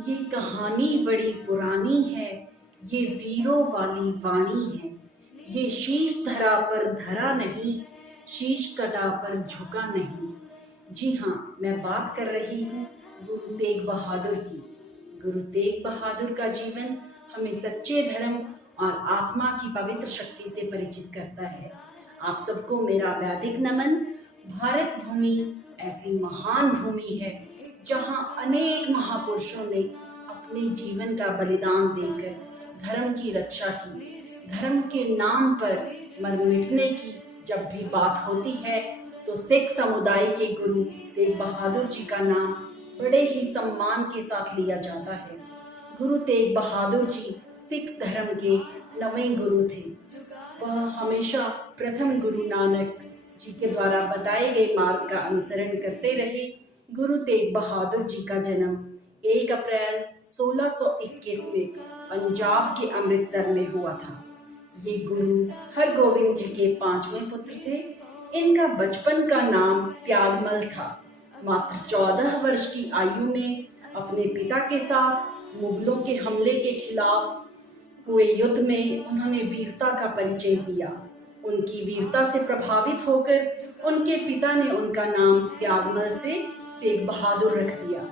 ये कहानी बड़ी पुरानी है, ये वीरों वाली वाणी है। ये शीश धरा पर धरा नहीं, शीश कटा पर झुका नहीं। जी हाँ, मैं बात कर रही हूँ गुरु तेग बहादुर की। गुरु तेग बहादुर का जीवन हमें सच्चे धर्म और आत्मा की पवित्र शक्ति से परिचित करता है। आप सबको मेरा वैदिक नमन। भारत भूमि ऐसी महान भूमि है जहाँ अनेक महापुरुषों ने अपने जीवन का बलिदान देकर धर्म की रक्षा की। धर्म के नाम पर मर मिटने की जब भी बात होती है तो सिख समुदाय के गुरु तेग बहादुर जी का नाम बड़े ही सम्मान के साथ लिया जाता है। गुरु तेग बहादुर जी सिख धर्म के 9वें गुरु थे। वह हमेशा प्रथम गुरु नानक जी के द्वारा बताए गए मार्ग का अनुसरण करते रहे। गुरु तेग बहादुर जी का जन्म 1 अप्रैल 1621 में पंजाब के अमृतसर में हुआ था। ये गुरु हरगोविंद जी के 5वें पुत्र थे। इनका बचपन का नाम त्यागमल था। मात्र 14 वर्ष की आयु में अपने पिता के साथ मुगलों के हमले के खिलाफ हुए युद्ध में उन्होंने वीरता का परिचय दिया। उनकी वीरता से प्रभावित होकर उनके पिता ने उनका नाम त्यागमल से तेग बहादुर रख दिया,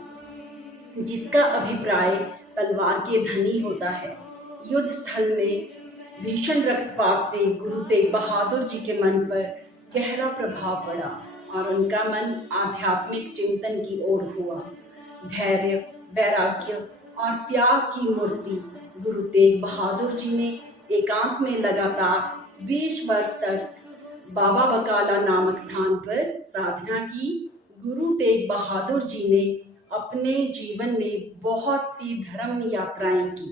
जिसका अभिप्राय तलवार के धनी होता है। युद्ध स्थल में भीषण रक्तपात से गुरु तेग बहादुर जी के मन पर गहरा प्रभाव पड़ा और उनका मन आध्यात्मिक चिंतन की ओर हुआ। धैर्य, वैराग्य और त्याग की मूर्ति गुरु तेग बहादुर जी ने एकांत में लगातार 20 वर्ष तक बाबा बकाला नामक स्थान पर साधना की। गुरु तेग बहादुर जी ने अपने जीवन में बहुत सी धर्म यात्राएं की,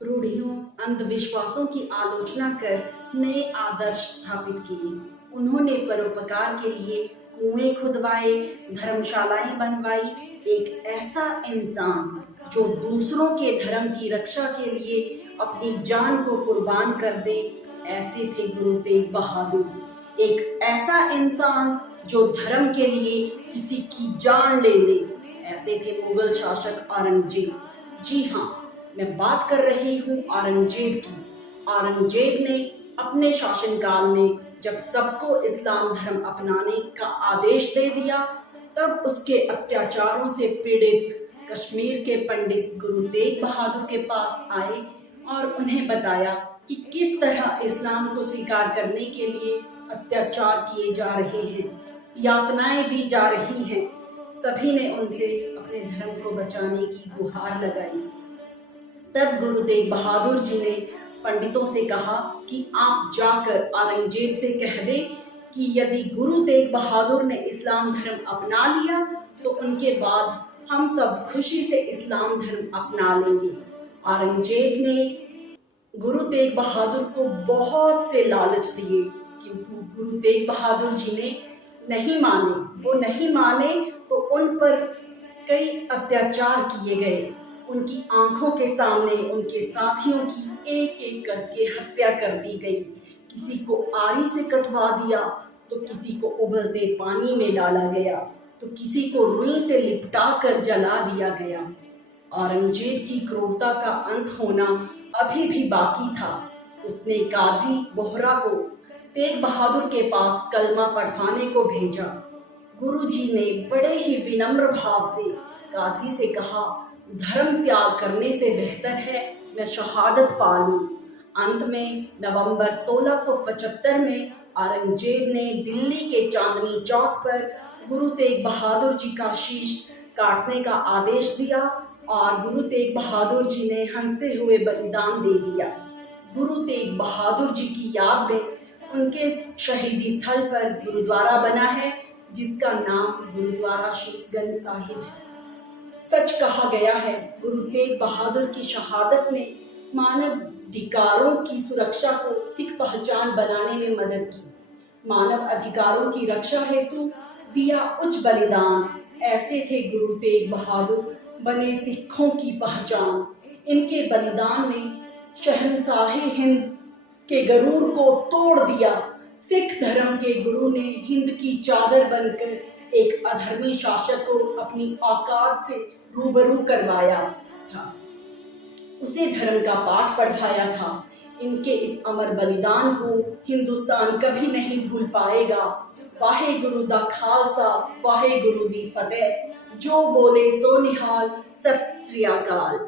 रूढ़ियों, अंधविश्वासों की आलोचना कर नए आदर्श स्थापित किए। उन्होंने परोपकार के लिए कुएं खुदवाए, धर्मशालाएं बनवाई। एक ऐसा इंसान जो दूसरों के धर्म की रक्षा के लिए अपनी जान को कुर्बान कर दे, ऐसे थे गुरु तेग बहादुर। एक ऐसा इंसान जो धर्म के लिए किसी की जान ले ले, ऐसे थे मुगल शासक औरंगजेब। जी हाँ, मैं बात कर रही हूँ औरंगजेब की। औरंगजेब ने अपने शासनकाल में जब सबको इस्लाम धर्म अपनाने का आदेश दे दिया, तब उसके अत्याचारों से पीड़ित कश्मीर के पंडित गुरु तेग बहादुर के पास आए और उन्हें बताया कि किस तरह इस्लाम को स्वीकार करने के लिए अत्याचार किए जा रहे हैं, यातनाएं दी जा रही हैं। सभी ने उनसे अपने धर्म को बचाने की गुहार लगाई। तब गुरु तेग बहादुर जी ने पंडितों से कहा कि आप जाकर औरंगजेब से कह दें कि यदि गुरु तेग बहादुर ने इस्लाम धर्म अपना लिया तो उनके बाद हम सब खुशी से इस्लाम धर्म अपना लेंगे। औरंगजेब ने गुरु तेग बहादुर को बहुत से लालच दिए, किंतु गुरु तेग बहादुर जी ने नहीं माने। वो नहीं माने तो उन पर कई अत्याचार किए गए। उनकी आंखों के सामने उनके साथियों की एक एक करके हत्या कर दी गई। किसी को आरी से कटवा दिया तो किसी को उबलते पानी में डाला गया, तो किसी को रुई से लिपटा कर जला दिया गया। औरंगजेब की क्रूरता का अंत होना अभी भी बाकी था। उसने काजी बोहरा को तेग बहादुर के पास कलमा पढ़वाने को भेजा। गुरुजी ने बड़े ही विनम्र भाव से काजी से कहा, धर्म त्याग करने से बेहतर है मैं शहादत पा लूं। अंत में नवंबर 1675 में औरंगजेब ने दिल्ली के चांदनी चौक पर गुरु तेग बहादुर जी का शीश काटने का आदेश दिया और गुरु तेग बहादुर जी ने हंसते हुए बलिदान दे दिया। गुरु तेग बहादुर जी की याद में उनके शहीदी स्थल पर गुरुद्वारा बना है, जिसका नाम गुरुद्वारा शीशगंज साहिब है। सच कहा गया है, गुरु तेग बहादुर की शहादत ने मानव अधिकारों की सुरक्षा को सिख पहचान बनाने में मदद की। मानव अधिकारों की रक्षा हेतु दिया उच्च बलिदान। ऐसे थे गुरु तेग बहादुर, बने सिखों की पहचान। इनके बलिदान ने शहंशाही हिंद के गरूर को तोड़ दिया। सिख धर्म के गुरु ने हिंद की चादर बनकर एक अधर्मी शासक को अपनी औकात से रूबरू करवाया था, उसे धर्म का पाठ पढ़ाया था। इनके इस अमर बलिदान को हिंदुस्तान कभी नहीं भूल पाएगा। वाहे गुरु दा खालसा, वाहे गुरु दी फतेह। जो बोले सो निहाल, सत श्री अकाल।